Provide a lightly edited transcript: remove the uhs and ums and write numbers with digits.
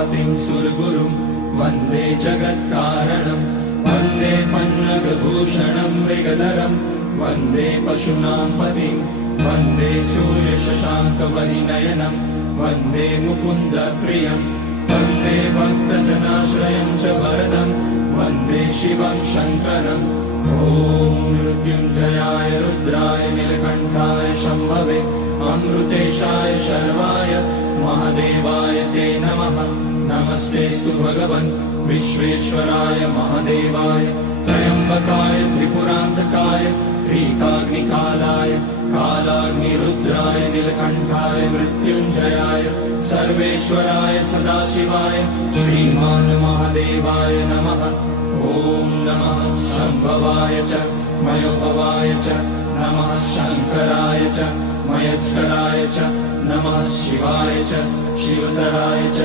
उमापतिं सुरगुरुं वन्दे जगत्कारणं वन्दे पन्नगभूषणं मृगधरं वन्दे पशूनां पतिं वन्दे सूर्यशशाङ्कवलिनयनं वन्दे मुकुन्दप्रियं वन्दे भक्तजनाश्रयं च वरदं वन्दे शिवं शङ्करम् ॐ मृत्युञ्जयाय रुद्राय नीलकण्ठाय शम्भवे अमृतेशाय शर्वाय महादेवाय ते नमः। नमस्तेऽस्तु भगवन् विश्वेश्वराय महादेवाय त्र्यम्बकाय त्रिपुरान्तकाय त्रिकाग्निकालाय कालाग्निरुद्राय नीलकण्ठाय मृत्युञ्जयाय सर्वेश्वराय सदाशिवाय श्रीमान् महादेवाय नमः। ॐ नमः शम्भवाय च मयोभवाय च नमः शङ्कराय च मयस्कराय च नमः शिवाय च शिवतराय च